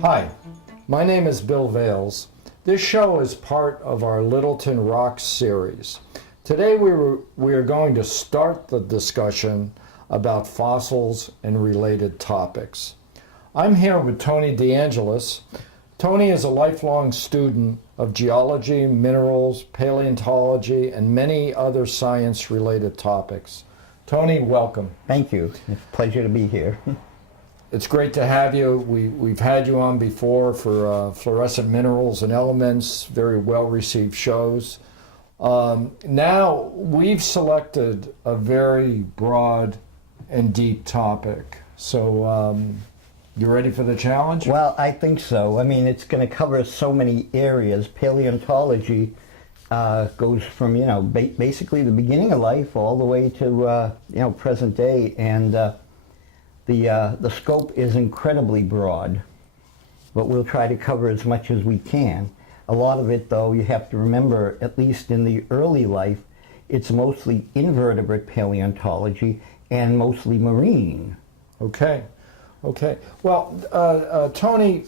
Hi, my name is Bill Vales. This show is part of our Littleton Rocks series. Today we are going to start the discussion about fossils and related topics. I'm here with Tony DeAngelis. Tony is a lifelong student of geology, minerals, paleontology, and many other science-related topics. Tony, welcome. Thank you. It's a pleasure to be here. It's great to have you. We've had you on before for fluorescent minerals and elements, very well-received shows. Now we've selected a very broad and deep topic. So you ready for the challenge? Well, I think so. I mean, it's going to cover so many areas. Paleontology goes from, basically the beginning of life all the way to, present day. And the scope is incredibly broad, but we'll try to cover as much as we can. A lot of it, though, you have to remember, at least in the early life, it's mostly invertebrate paleontology and mostly marine. Okay. Well, Tony,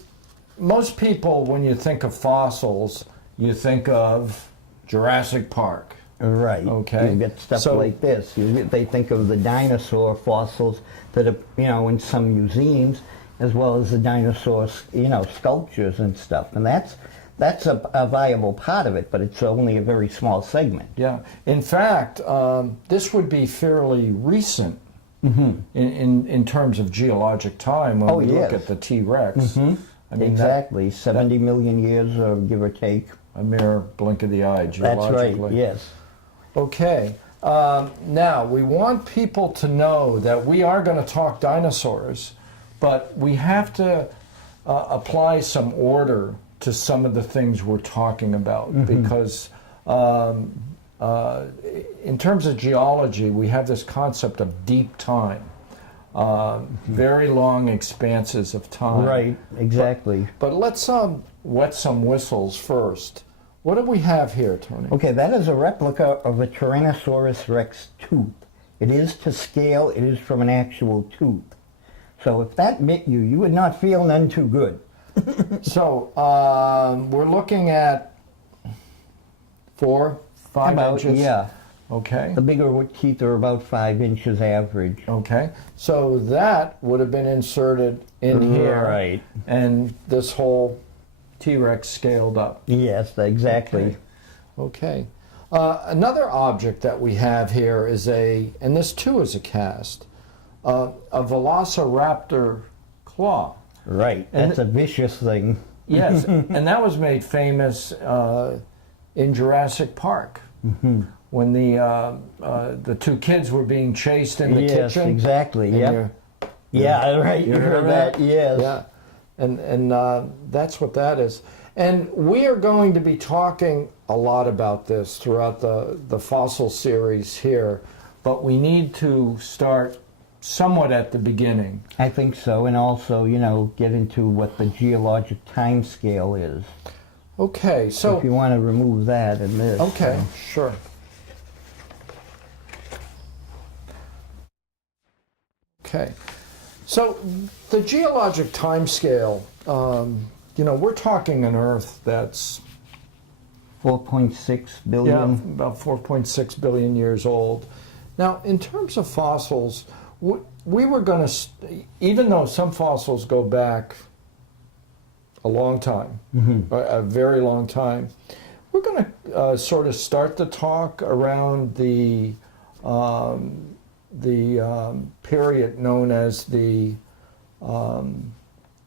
most people, when you think of fossils, you think of Jurassic Park. Right. Okay. You get stuff like this. They think of the dinosaur fossils that are, in some museums, as well as the dinosaur, sculptures and stuff. And that's a viable part of it, but it's only a very small segment. Yeah. In fact, this would be fairly recent in terms of geologic time when we look at the T-Rex. I mean, exactly. 70 million years, or give or take. A mere blink of the eye, geologically. That's right, yes. Okay. Now, we want people to know that we are going to talk dinosaurs, but we have to apply some order to some of the things we're talking about, because in terms of geology, we have this concept of deep time, very long expanses of time. Right, exactly. But let's wet some whistles first. What do we have here, Tony? Okay, that is a replica of a Tyrannosaurus rex tooth. It is to scale. It is from an actual tooth. So if that bit you, you would not feel none too good. So we're looking at 4, 5 inches? Yeah. Okay. The bigger teeth are about 5 inches average. Okay. So that would have been inserted in here. Right. And this whole T-Rex scaled up. Yes, exactly. Okay. Another object that we have here is and this too is a cast, a Velociraptor Claw. Right. That's a vicious thing. Yes, and that was made famous in Jurassic Park when the two kids were being chased in the kitchen. Yes, exactly. Yeah, right. You heard that? Yes. Yeah. And that's what that is. And we are going to be talking a lot about this throughout the fossil series here, but we need to start somewhat at the beginning. I think so, and also, get into what the geologic time scale is. Okay, so... if you want to remove that and this. Okay, sure. Okay. So the geologic time scale, we're talking an Earth that's 4.6 billion. Yeah, about 4.6 billion years old. Now, in terms of fossils, we were going to, even though some fossils go back a long time, a very long time, we're going to sort of start the talk around the period known as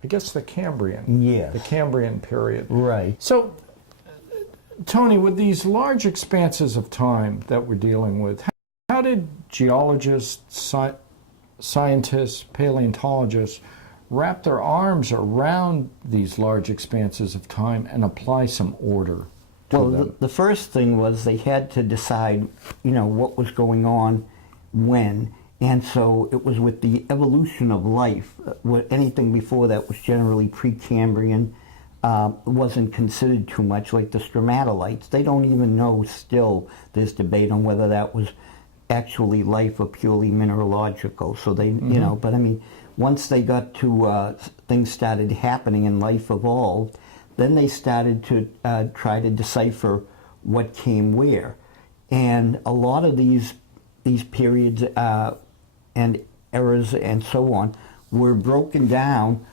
I guess the Cambrian. Yes. The Cambrian period. Right. So, Tony, with these large expanses of time that we're dealing with, how did geologists, scientists, paleontologists wrap their arms around these large expanses of time and apply some order? Well, them? the first thing was they had to decide, what was going on when. And so it was with the evolution of life. Anything before that was generally Precambrian, wasn't considered too much, like the Stromatolites. They don't even know still. There's debate on whether that was actually life or purely mineralogical. So they, but I mean, once they got to, things started happening and life evolved, then they started to try to decipher what came where. And a lot of these periods and eras and so on were broken down.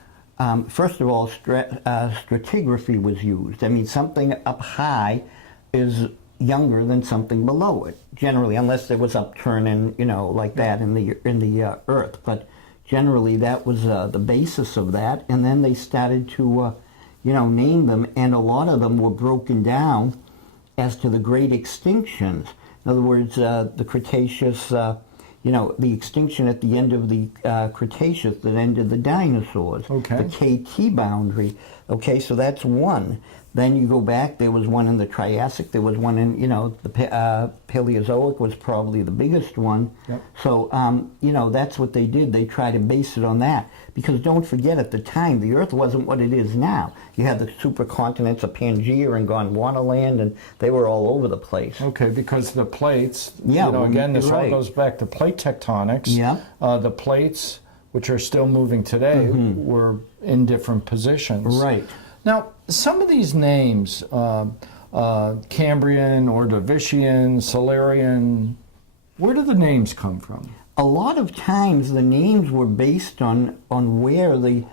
First of all, stratigraphy was used. I mean, something up high is younger than something below it, generally, unless there was upturning, like that in the earth. But generally, that was the basis of that. And then they started to, name them, and a lot of them were broken down as to the great extinctions. In other words, the Cretaceous, the extinction at the end of the Cretaceous that ended the dinosaurs. Okay. The KT boundary. Okay, so that's one. Then you go back, there was one in the Triassic, there was one in, the Paleozoic was probably the biggest one. Yep. So, that's what they did. They tried to base it on that. Because don't forget, at the time, the Earth wasn't what it is now. You had the supercontinents of Pangaea and Gondwanaland, and they were all over the place. Okay, because the plates, Yeah, again, this all right. goes back to plate tectonics. Yeah. The plates, which are still moving today, were in different positions. Right. Now, some of these names, Cambrian, Ordovician, Silurian, where do the names come from? A lot of times the names were based on where the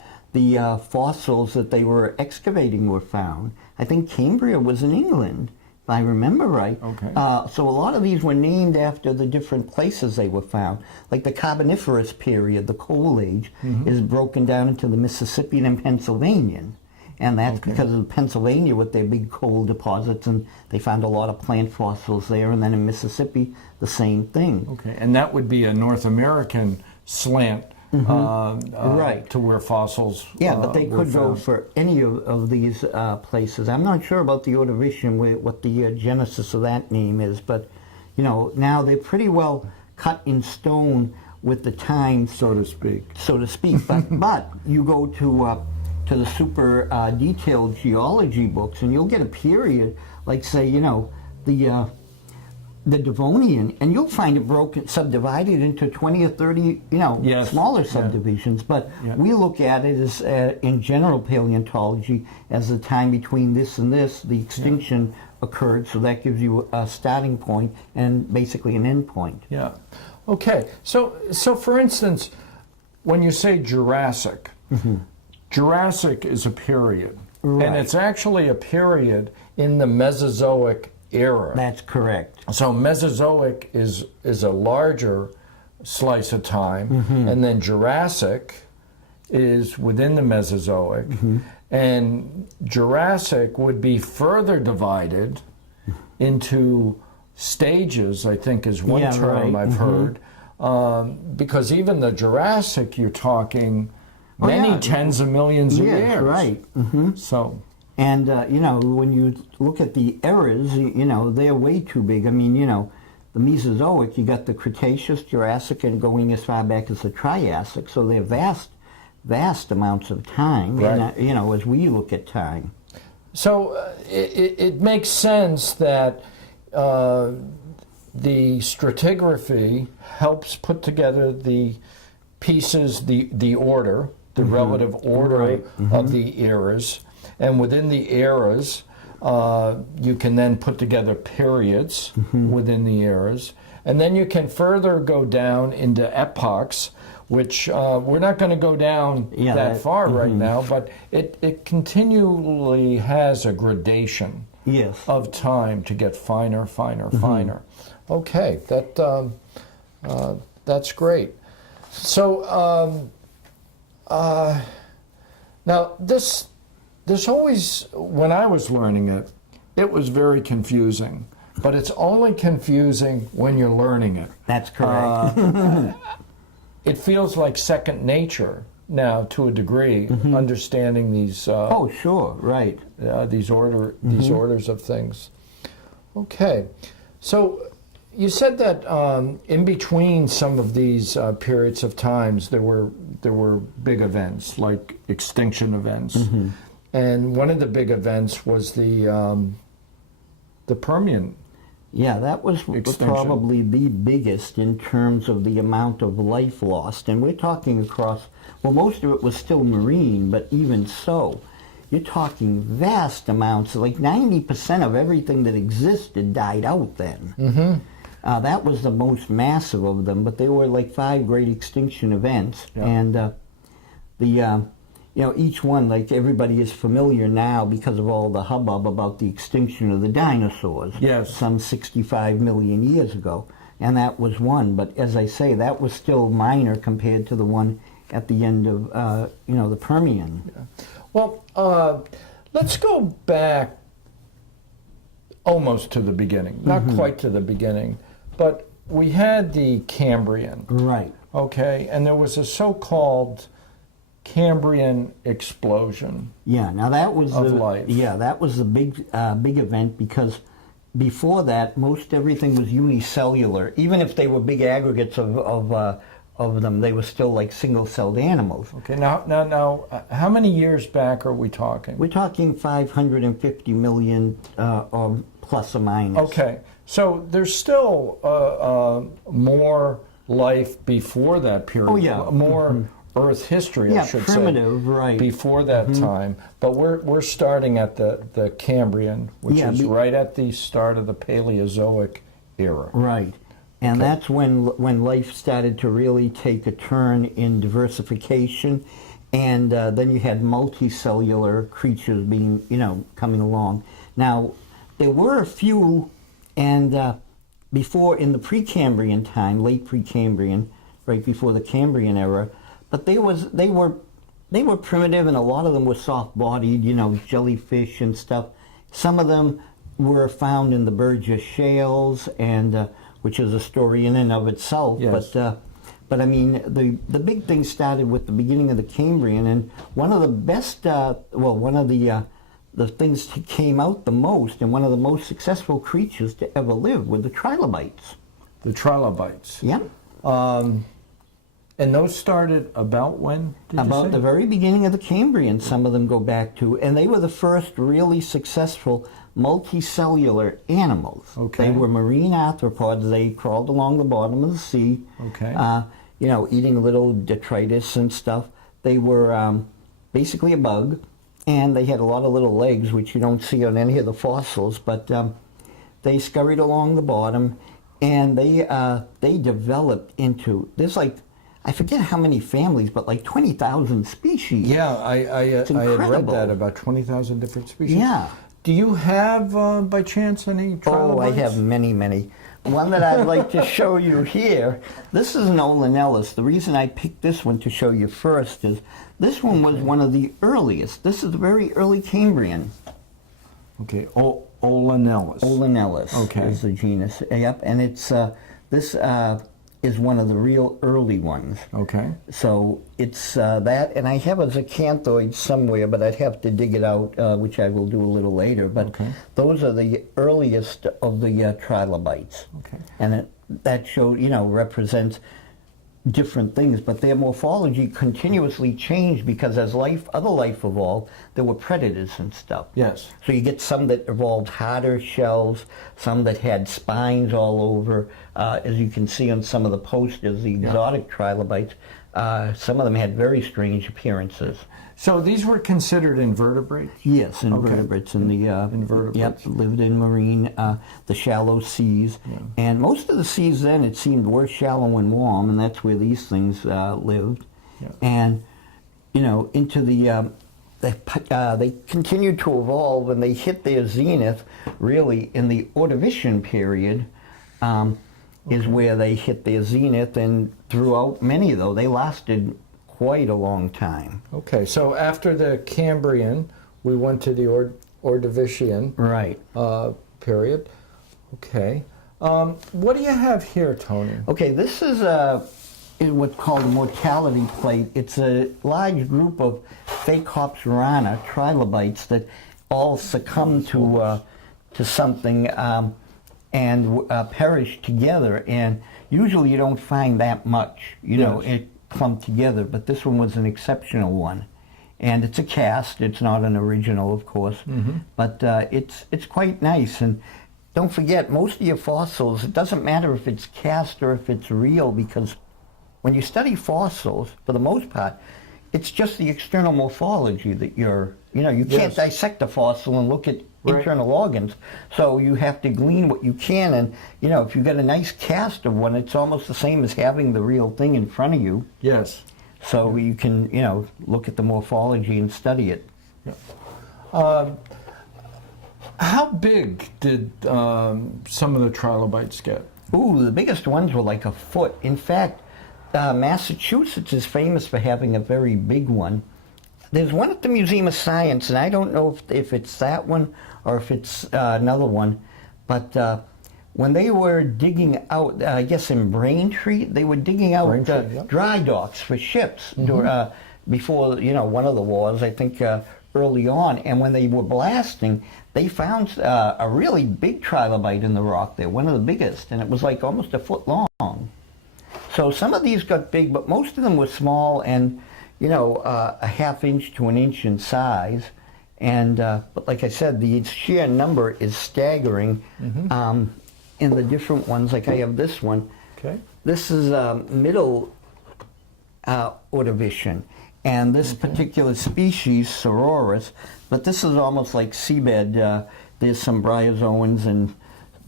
fossils that they were excavating were found. I think Cambria was in England, if I remember right. Okay. So a lot of these were named after the different places they were found. Like the Carboniferous Period, the Coal Age, is broken down into the Mississippian and Pennsylvanian. And that's because of Pennsylvania with their big coal deposits, and they found a lot of plant fossils there. And then in Mississippi, the same thing. Okay, and that would be a North American slant Right. to where fossils Yeah, but they were could go found. for any of these places. I'm not sure about the Ordovician, what the genesis of that name is, but now they're pretty well cut in stone with the time, so to speak. But you go to the super detailed geology books, and you'll get a period like, say, the Devonian, and you'll find it subdivided into 20 or 30, Yes. smaller subdivisions. But we look at it as, in general paleontology, as the time between this and this, the extinction occurred. So that gives you a starting point and basically an end point. Yeah. Okay. So for instance, when you say Jurassic, Jurassic is a period, Right. and it's actually a period in the Mesozoic Era. That's correct. So Mesozoic is a larger slice of time, and then Jurassic is within the Mesozoic, and Jurassic would be further divided into stages, I think is one term right. I've heard, because even the Jurassic, you're talking Oh, many yeah. tens of millions of Yes, years. right. So, And, when you look at the eras, they're way too big. I mean, the Mesozoic, you got the Cretaceous, Jurassic, and going as far back as the Triassic. So they're vast amounts of time, Right. and, as we look at time. So it makes sense that the stratigraphy helps put together the pieces, the order, the relative order Right. of the eras. And within the eras, you can then put together periods within the eras. And then you can further go down into epochs, which we're not going to go down that far right now, but it continually has a gradation Yes. of time to get finer, finer. Okay, that's great. So now there's always, when I was learning it, it was very confusing. But it's only confusing when you're learning it. That's correct. It feels like second nature now, to a degree, understanding these. Oh, sure, right. These orders of things. Okay, so you said that in between some of these periods of times there were big events like extinction events, and one of the big events was the Permian. Yeah, that was probably the biggest in terms of the amount of life lost, and we're talking across. Well, most of it was still marine, but even so, you're talking vast amounts. Like 90% of everything that existed died out then. That was the most massive of them, but there were like 5 great extinction events, and each one, like everybody is familiar now because of all the hubbub about the extinction of the dinosaurs. Yes. Some 65 million years ago, and that was one. But as I say, that was still minor compared to the one at the end of the Permian. Yeah. Well, let's go back almost to the beginning, not quite to the beginning, but we had the Cambrian. Right. Okay, and there was a so-called Cambrian Explosion. Yeah. Now that was life. Yeah, that was the big event, because before that, most everything was unicellular. Even if they were big aggregates of them, they were still like single-celled animals. Okay. Now, how many years back are we talking? We're talking 550 million, or plus or minus. Okay. So there's still more life before that period. Oh yeah. More Earth history, I should primitive, say, right. before that time. But we're starting at the Cambrian, which is right at the start of the Paleozoic Era. Right. And that's when life started to really take a turn in diversification, and then you had multicellular creatures being, coming along. Now, there were a few, and before, in the Precambrian time, late Precambrian, right before the Cambrian era, but they were primitive, and a lot of them were soft-bodied, jellyfish and stuff. Some of them were found in the Burgess shales, and which is a story in and of itself. Yes. But I mean, the big thing started with the beginning of the Cambrian, and one of the best, one of the things that came out the most, and one of the most successful creatures to ever live, were the Trilobites. The Trilobites. Yeah. And those started about when? About the very beginning of the Cambrian, some of them go back to, and they were the first really successful multicellular animals. Okay. They were marine arthropods. They crawled along the bottom of the sea, eating little detritus and stuff. They were basically a bug, and they had a lot of little legs, which you don't see on any of the fossils, but they scurried along the bottom, and they developed into, there's like, I forget how many families, but like 20,000 species. Yeah, I had read that, about 20,000 different species. Yeah. Do you have, by chance, any Trilobites? Oh, I have many, many. One that I'd like to show you here, this is an Angelis. The reason I picked this one to show you first is this one was one of the earliest. This is the very early Cambrian. Okay, Angelis. Angelis Okay. is the genus. Yep, and it's this is one of the real early ones. Okay. So it's that, and I have a zacanthoid somewhere, but I'd have to dig it out, which I will do a little later. But those are the earliest of the trilobites. Okay. And that represents different things, but their morphology continuously changed because as other life evolved, there were predators and stuff. Yes. So you get some that evolved harder shells, some that had spines all over, as you can see on some of the posters, the exotic trilobites. Some of them had very strange appearances. So these were considered invertebrates? Yes, invertebrates. In the invertebrates. Yep, lived in marine, the shallow seas. Yeah. And most of the seas then, it seemed, were shallow and warm, and that's where these things lived. Yeah. And, into they continued to evolve, and they hit their zenith, really, in the Ordovician period, is where they hit their zenith, and throughout many of those, they lasted quite a long time. Okay, so after the Cambrian, we went to the Ordovician period. Okay. What do you have here, Tony? Okay, this is what's called a mortality plate. It's a large group of Phacops rana trilobites that all succumb to something. and perished together. And usually you don't find that much, you know, it clumped together, but this one was an exceptional one. And it's a cast, it's not an original, of course, but it's quite nice. And don't forget, most of your fossils, it doesn't matter if it's cast or if it's real, because when you study fossils, for the most part, it's just the external morphology that you're, you know, you can't dissect a fossil and look at internal organs, so you have to glean what you can. And, you know, if you get a nice cast of one, it's almost the same as having the real thing in front of you. Yes. So you can, you know, look at the morphology and study it. How big did some of the trilobites get? Ooh, the biggest ones were like a foot. In fact, Massachusetts is famous for having a very big one. There's one at the Museum of Science, and I don't know if it's that one or if it's another one, but when they were digging out, I guess in Braintree, they were digging out dry docks for ships before, you know, one of the wars, I think early on. And when they were blasting, they found a really big trilobite in the rock there, one of the biggest, and it was like almost a foot long. So some of these got big, but most of them were small and, you know, a ½ inch to an inch in size. And but like I said, the sheer number is staggering. In the different ones, like I have this one. Okay. This is middle Ordovician, and this particular species, Sauroris, but this is almost like seabed. There's some bryozoans and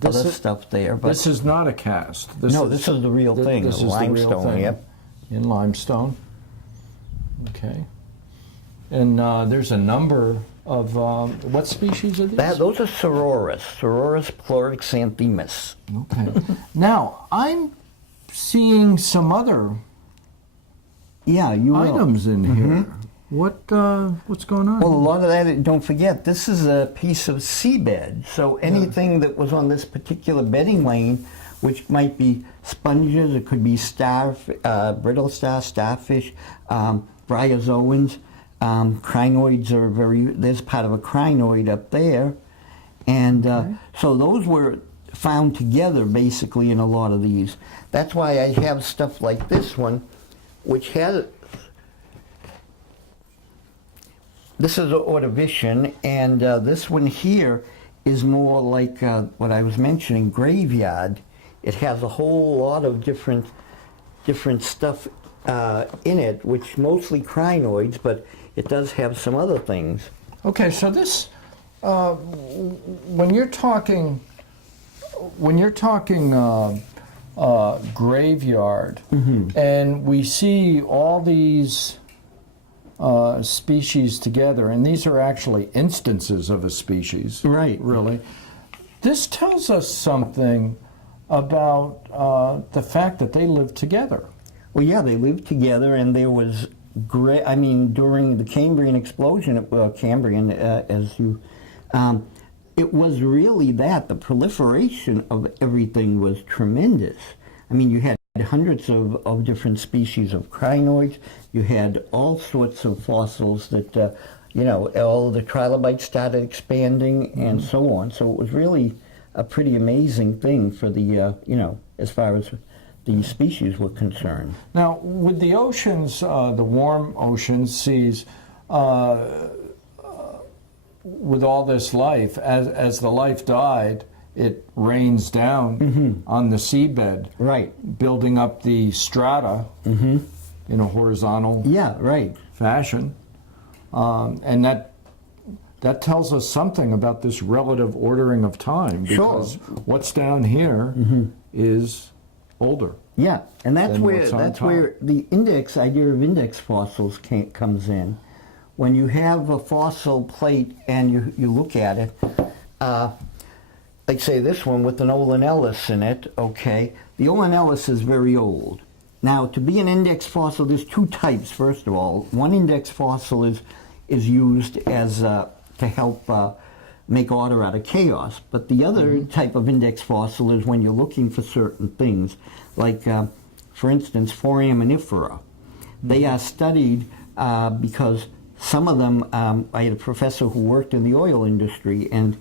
other stuff there. But this is not a cast. This is the real thing. This is limestone, the real thing. Yep. In limestone. Okay. And there's a number of, what species are these? Those are Sauroris pleuroxanthemus. Okay. Now, I'm seeing some other items in here. What's going on? Well, a lot of that, don't forget, this is a piece of seabed. So anything that was on this particular bedding lane, which might be sponges, it could be brittle starfish, bryozoans, crinoids there's part of a crinoid up there. And so those were found together basically in a lot of these. That's why I have stuff like this one, which has, this is an Ordovician, and this one here is more like what I was mentioning, graveyard. It has a whole lot of different stuff in it, which mostly crinoids, but it does have some other things. Okay, so this, when you're talking graveyard, and we see all these species together, and these are actually instances of a species, right? Really, this tells us something about the fact that they live together. Well, yeah, they lived together, and there was during the Cambrian Explosion, Cambrian, it was really that. The proliferation of everything was tremendous. I mean, you had hundreds of different species of crinoids. You had all sorts of fossils that, all the trilobites started expanding and so on. So it was really a pretty amazing thing for the, as far as the species were concerned. Now, with the oceans, the warm ocean seas, with all this life, as the life died, it rains down on the seabed, right, building up the strata in a horizontal fashion, and that tells us something about this relative ordering of time, because what's down here is older. Yeah, and that's where the idea of index fossils comes in. When you have a fossil plate and you look at it, like say this one with an Olenellus in it, okay, the Olenellus is very old. Now, to be an index fossil, there's two types, first of all. One index fossil is used as to help make order out of chaos. But the other type of index fossil is when you're looking for certain things, like, for instance, Foraminifera. They are studied because some of them, I had a professor who worked in the oil industry, and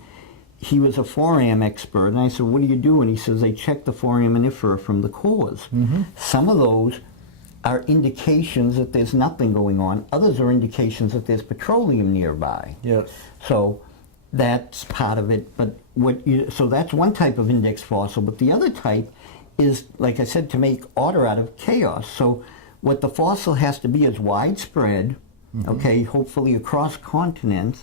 he was a foram expert, and I said, what do you do? And he says, they check the foraminifera from the cores. Some of those are indications that there's nothing going on. Others are indications that there's petroleum nearby. Yes. So that's part of it. But so that's one type of index fossil. But the other type is, like I said, to make order out of chaos. So what the fossil has to be is widespread, okay, hopefully across continents,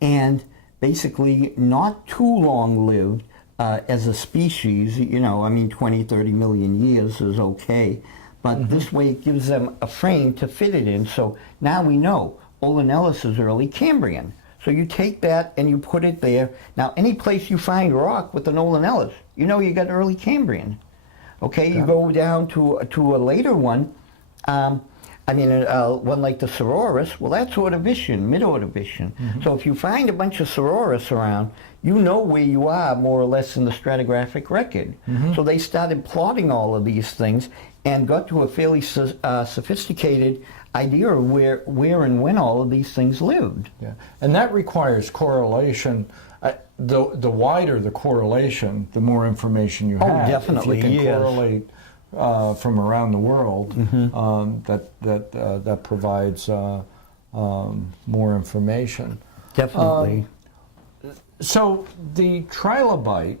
and basically not too long-lived as a species. You know, I mean, 20, 30 million years is okay. But this way it gives them a frame to fit it in. So now we know Angelis is early Cambrian. So you take that and you put it there. Now any place you find rock with an Angelis, you know you got early Cambrian. Okay, you go down to a later one. I mean, one like the Saurorus, well, that's Ordovician, mid-Ordovician. So if you find a bunch of Saurorus around, you know where you are more or less in the stratigraphic record. So they started plotting all of these things and got to a fairly sophisticated idea of where and when all of these things lived. Yeah, and that requires correlation. The wider the correlation, the more information you have. Oh, definitely. If you can correlate from around the world, that provides more information. Definitely. So the trilobite,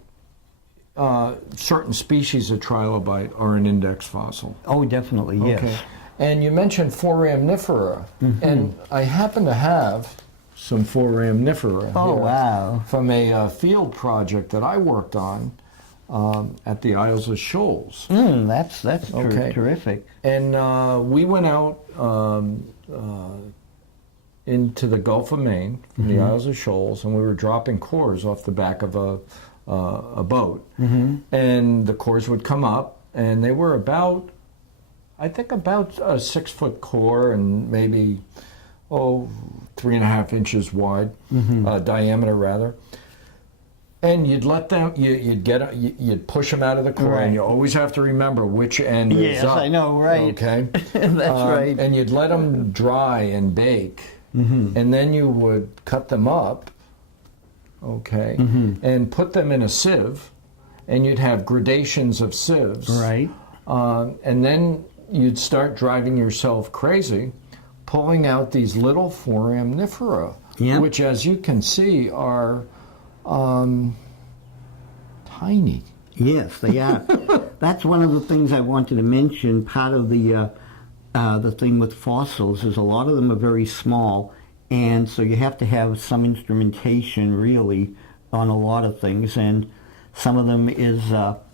certain species of trilobite are an index fossil. Oh, definitely, yes. Okay. And you mentioned foraminifera, and I happen to have some foraminifera here from a field project that I worked on at the Isles of Shoals. That's terrific. And we went out into the Gulf of Maine from the Isles of Shoals, and we were dropping cores off the back of a boat. And the cores would come up, and they were about a 6-foot core and maybe 3.5 inches wide, diameter rather. And you'd let them, you'd push them out of the core, and you always have to remember which end is up. Yes, I know, right. Okay, that's right. And you'd let them dry and bake, and then you would cut them up, okay, and put them in a sieve, and you'd have gradations of sieves, right, and then you'd start driving yourself crazy, pulling out these little foraminifera, which, as you can see, are tiny. Yes, they are. That's one of the things I wanted to mention. Part of the thing with fossils is a lot of them are very small, and so you have to have some instrumentation really on a lot of things, and some of them is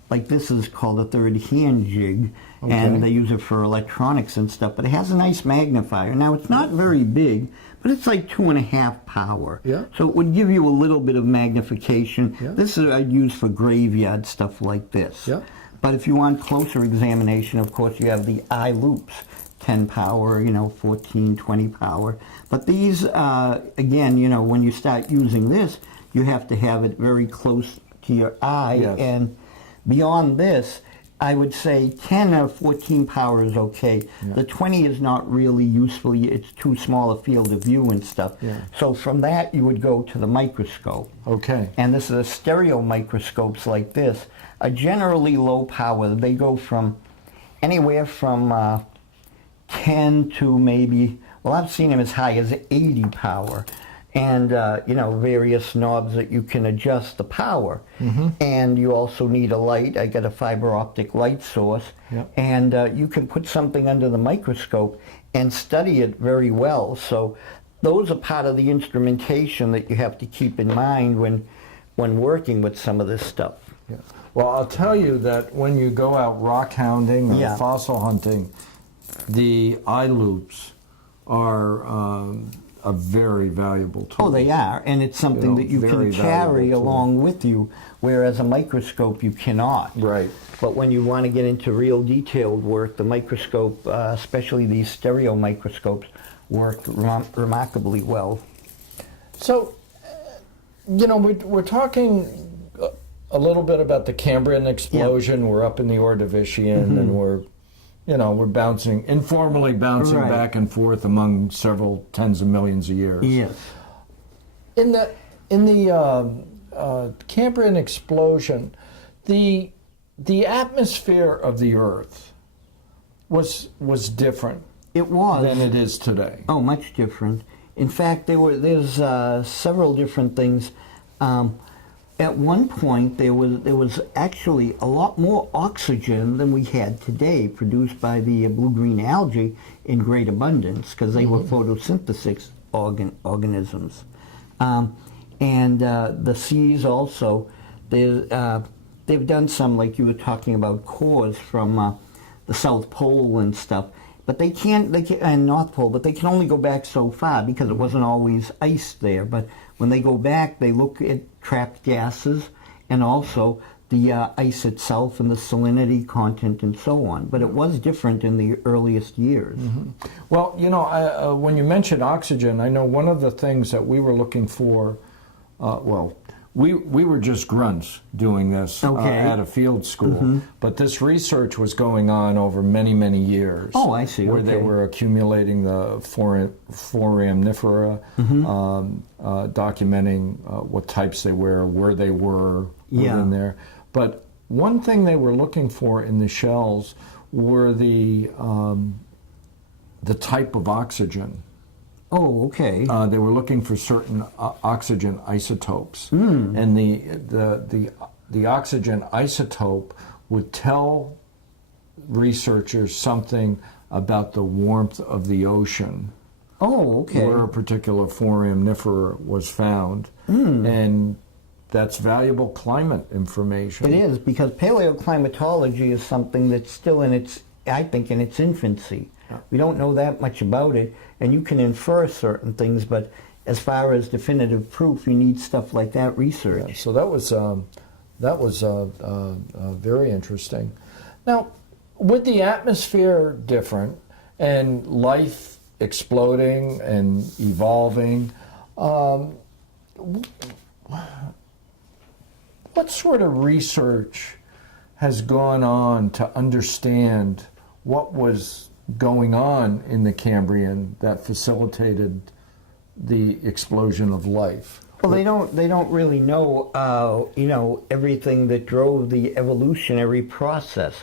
like this is called a third hand jig, and they use it for electronics and stuff, but it has a nice magnifier. Now it's not very big, but it's like 2.5 power. So it would give you a little bit of magnification. This is I'd use for graveyard stuff like this. But if you want closer examination, of course, you have the eye loops, 10 power, 14, 20 power. But these, again, when you start using this, you have to have it very close to your eye. And beyond this, I would say 10 or 14 power is okay. The 20 is not really useful. It's too small a field of view and stuff. So from that, you would go to the microscope. And this is a stereo microscopes like this are generally low power. They go from anywhere from 10 to maybe, well, I've seen them as high as 80 power. And, various knobs that you can adjust the power. And you also need a light. I got a fiber optic light source. And you can put something under the microscope and study it very well. So those are part of the instrumentation that you have to keep in mind when working with some of this stuff. Well, I'll tell you that when you go out rock hounding or fossil hunting, the eye loops are a very valuable tool. Oh, they are, and it's something that you can carry along with you, whereas a microscope you cannot. Right. But when you want to get into real detailed work, the microscope, especially these stereo microscopes, work remarkably well. So, we're talking a little bit about the Cambrian Explosion. We're up in the Ordovician, and we're informally bouncing back and forth among several tens of millions of years. In the Cambrian explosion, the atmosphere of the Earth was different It was. than it is today. Oh, much different. In fact, there's several different things. At one point, there was actually a lot more oxygen than we had today, produced by the blue-green algae in great abundance, because they were photosynthesis organisms. And the seas also, they've done some, like you were talking about, cores from the South Pole and stuff. But they can't, and North Pole, but they can only go back so far because it wasn't always ice there. But when they go back, they look at trapped gases and also the ice itself and the salinity content and so on. But it was different in the earliest years. Well, you know, when you mentioned oxygen, I know one of the things that we were looking for, we were just grunts doing this at a field school, but this research was going on over many, many years. Oh, I see. Where they were accumulating the Foraminifera, documenting what types they were, where they were within there. But one thing they were looking for in the shells were the type of oxygen. Oh, okay. They were looking for certain oxygen isotopes, and the oxygen isotope would tell researchers something about the warmth of the ocean. Oh, okay. Where a particular foraminifera was found, and that's valuable climate information. It is, because paleoclimatology is something that's still in its infancy. We don't know that much about it, and you can infer certain things, but as far as definitive proof, you need stuff like that research. Yeah, so that was very interesting. Now, with the atmosphere different and life exploding and evolving, what sort of research has gone on to understand what was going on in the Cambrian that facilitated the explosion of life? Well, they don't really know, everything that drove the evolutionary process.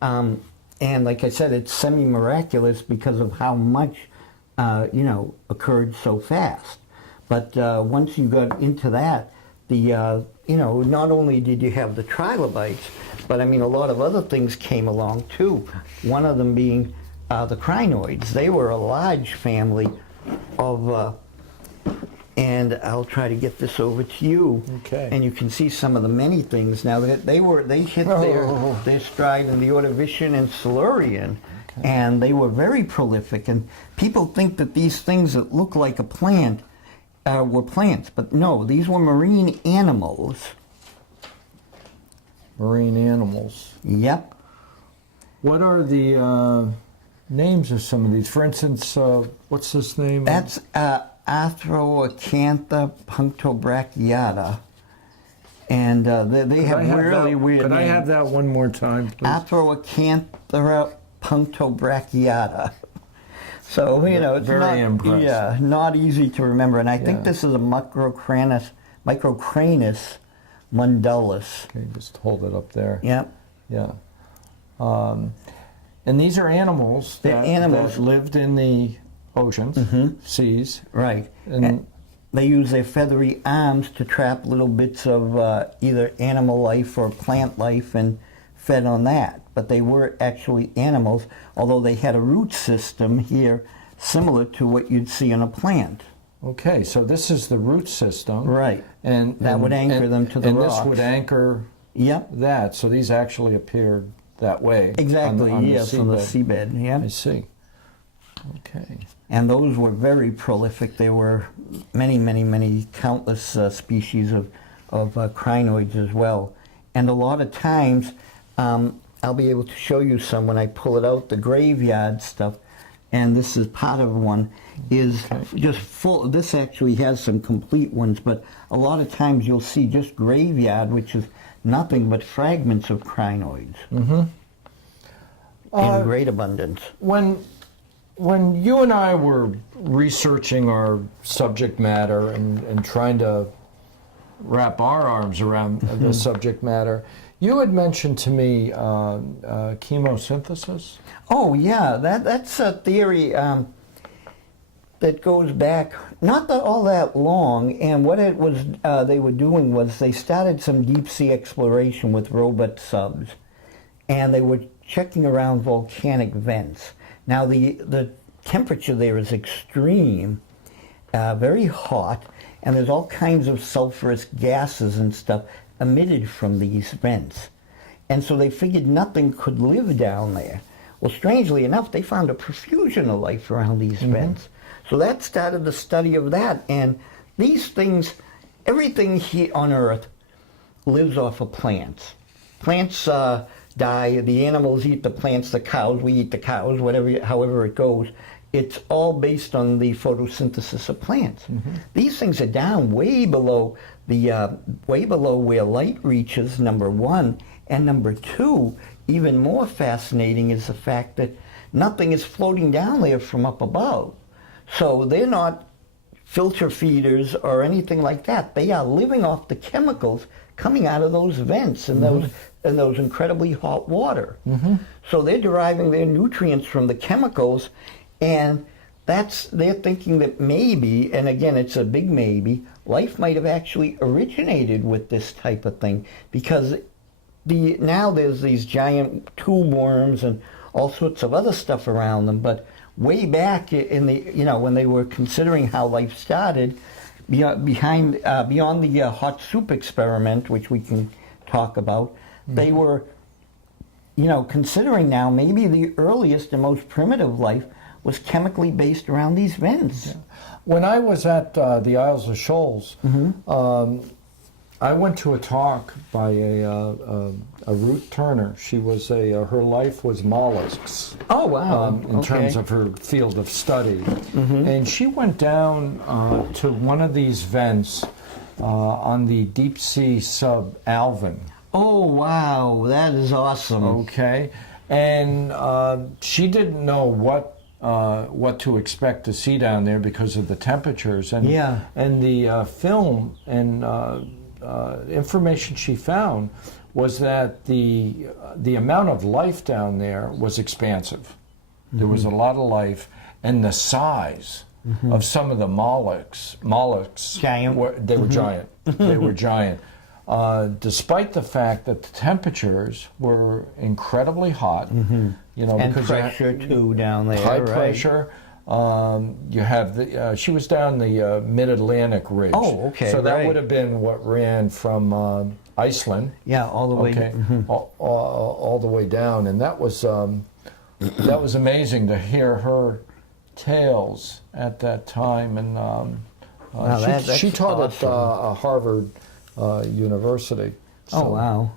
And like I said, it's semi-miraculous because of how much, occurred so fast. But once you got into that, not only did you have the trilobites, but I mean, a lot of other things came along too. One of them being the crinoids. They were a large family of, and I'll try to get this over to you. Okay. And you can see some of the many things now that they hit their stride in the Ordovician and Silurian, and they were very prolific. And people think that these things that look like a plant were plants, but no, these were marine animals. Marine animals. Yep. What are the names of some of these? For instance, what's this name? That's Arthroacantha punctobrachiata. And they have really weird names. Could I names. have that one more time, please? Arthroacantha punctobrachiata. So, it's very impressed. Yeah, not easy to remember. And I think this is a Microcranus mundellus. Okay, just hold it up there. Yep. Yeah. And these are animals that lived in the oceans, seas. Right. And they use their feathery arms to trap little bits of either animal life or plant life and fed on that. But they were actually animals, although they had a root system here similar to what you'd see in a plant. okay, so this is the root system. Right. And that would anchor them to the rocks. And this would anchor that. So these actually appeared that way. Exactly, on yes, on the seabed. Yeah. I see. Okay. And those were very prolific. There were many, many, many countless species of crinoids as well. And a lot of times, I'll be able to show you some when I pull it out, the graveyard stuff, and this is part of one, is just full. This actually has some complete ones, but a lot of times you'll see just graveyard, which is nothing but fragments of crinoids in great abundance. When you and I were researching our subject matter and trying to wrap our arms around the subject matter. You had mentioned to me chemosynthesis. Oh yeah, that's a theory that goes back not all that long. And what it was they were doing was they started some deep sea exploration with robot subs, and they were checking around volcanic vents. Now the temperature there is extreme, very hot, and there's all kinds of sulfurous gases and stuff emitted from these vents. And so they figured nothing could live down there. Well, strangely enough, they found a profusion of life around these vents. So that started the study of that. And these things, everything here on Earth lives off of plants. Plants die, the animals eat the plants, the cows, we eat the cows, however it goes. It's all based on the photosynthesis of plants. These things are down way below where light reaches, number one, and number two, even more fascinating is the fact that nothing is floating down there from up above. So they're not filter feeders or anything like that. They are living off the chemicals coming out of those vents and those incredibly hot water. So they're deriving their nutrients from the chemicals, and they're thinking that maybe, and again it's a big maybe, life might have actually originated with this type of thing, because now there's these giant tube worms and all sorts of other stuff around them, but way back in the, when they were considering how life started, beyond the hot soup experiment, which we can talk about, they were, considering now maybe the earliest and most primitive life was chemically based around these vents. When I was at the Isles of Shoals, I went to a talk by a Ruth Turner. She was her life was mollusks. Oh wow! In terms of her field of study, and she went down to one of these vents on the deep sea sub Alvin. Oh wow, that is awesome. Okay, and she didn't know what to expect to see down there because of the temperatures, and the film and information she found was that the amount of life down there was expansive. There was a lot of life, and the size of some of the mollusks giant. They were giant. They were giant. Despite the fact that the temperatures were incredibly hot, and because pressure too down there, high pressure. You have she was down the mid-Atlantic ridge. Oh, okay. So that would have been what ran from Iceland. Yeah, all the way. Okay, all the way down, and that was amazing to hear her tales at that time. And she taught awesome. at Harvard University. So. Oh wow.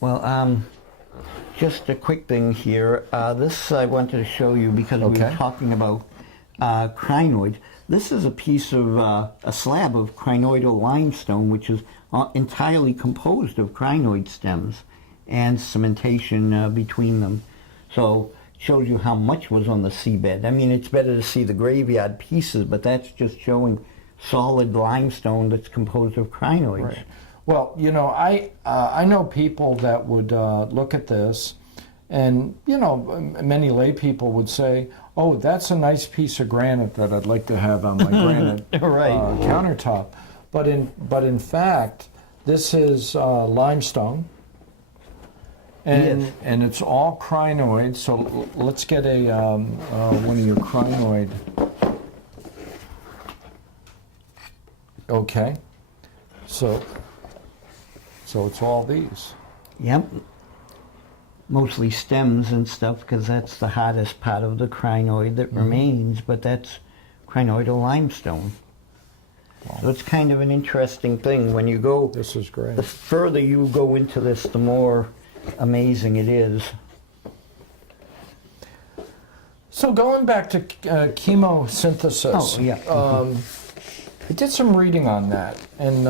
Well, just a quick thing here. This I wanted to show you because we were talking about crinoids. This is a piece of a slab of crinoidal limestone, which is entirely composed of crinoid stems and cementation between them. So it shows you how much was on the seabed. I mean, it's better to see the graveyard pieces, but that's just showing solid limestone that's composed of crinoids. Right. Well, I know people that would look at this, and many lay people would say, "Oh, that's a nice piece of granite that I'd like to have on my granite countertop." But in fact, this is limestone, and it's all crinoid. So let's get one of your crinoid. Okay, so it's all these. Yep. Mostly stems and stuff, because that's the hottest part of the crinoid that remains, but that's crinoidal limestone. Wow. So it's kind of an interesting thing. When you go, this is great. The further you go into this, the more amazing it is. So going back to chemosynthesis, I did some reading on that, and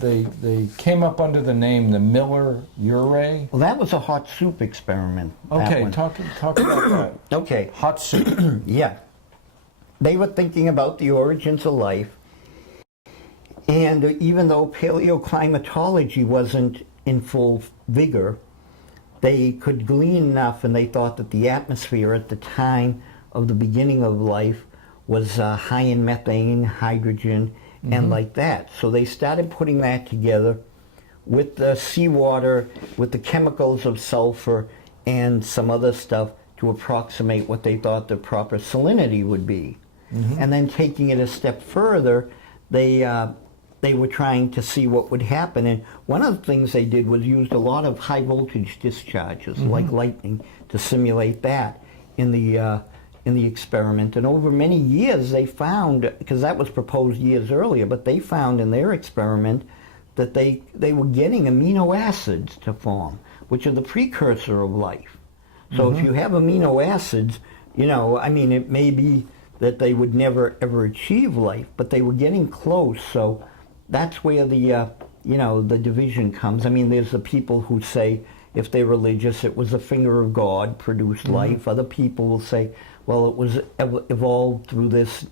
they came up under the name the Miller-Urey. Well, that was a hot soup experiment. Okay, talk about that. Okay. Hot soup. Yeah. They were thinking about the origins of life, And even though paleoclimatology wasn't in full vigor, they could glean enough, and they thought that the atmosphere at the time of the beginning of life was high in methane, hydrogen, and like that. So they started putting that together with the seawater, with the chemicals of sulfur and some other stuff to approximate what they thought the proper salinity would be. And then taking it a step further, they were trying to see what would happen. And one of the things they did was used a lot of high voltage discharges, like lightning, to simulate that in the experiment. And over many years they found, because that was proposed years earlier, but they found in their experiment that they were getting amino acids to form, which are the precursor of life. So if you have amino acids, you know, I mean, it may be that they would never ever achieve life, but they were getting close. So that's where the you know, the division comes. I mean, there's the people who say, if they're religious, it was the finger of God produced life. Other people will say, well, it was evolved through this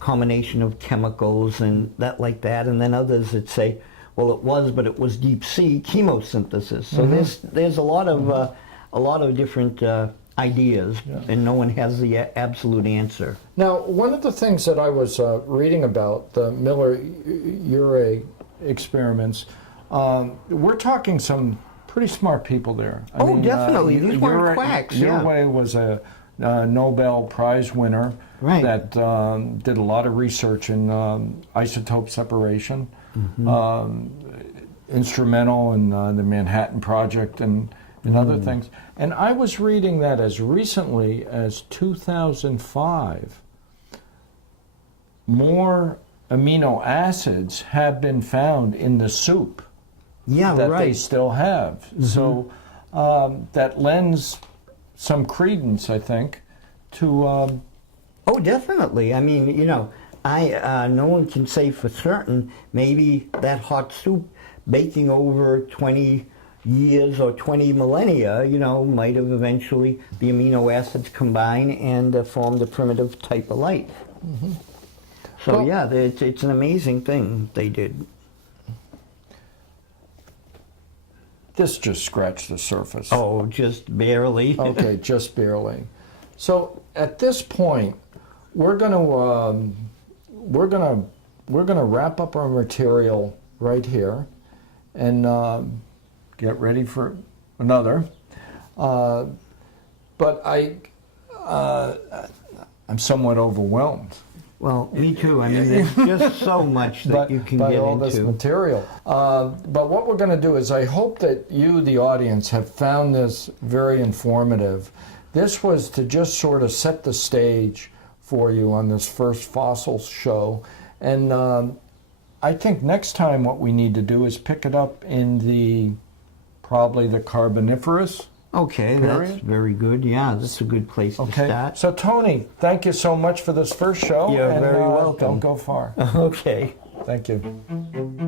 combination of chemicals and that like that. And then others that say, well, it was, but it was deep sea chemosynthesis. So there's a lot of different ideas, and no one has the absolute answer. Now, one of the things that I was reading about, the Miller-Urey experiments, we're talking some pretty smart people there. I mean, definitely. These weren't quacks. Urey was a Nobel Prize winner that did a lot of research in isotope separation, instrumental in the Manhattan Project and other things. And I was reading that as recently as 2005, more amino acids have been found in the soup that they still have. So that lends some credence, I think, to... Oh, definitely. I mean, you know, no one can say for certain. Maybe that hot soup baking over 20 years or 20 millennia, you know, might have eventually, the amino acids combine and formed a primitive type of life. So well, yeah, it's an amazing thing they did. This just scratched the surface. Oh, just barely. Okay, just barely. So at this point, we're gonna wrap up our material right here, and get ready for another. But I'm somewhat overwhelmed. Well, me too. I mean, there's just so much that you can get into. all this material. But what we're going to do is, I hope that you, the audience, have found this very informative. This was to just sort of set the stage for you on this first fossils show. And I think next time what we need to do is pick it up in probably the Carboniferous Okay, period. That's very good. Yeah, that's a good place to start. So Tony, thank you so much for this first show. You're very welcome. Don't go far. Okay. Thank you.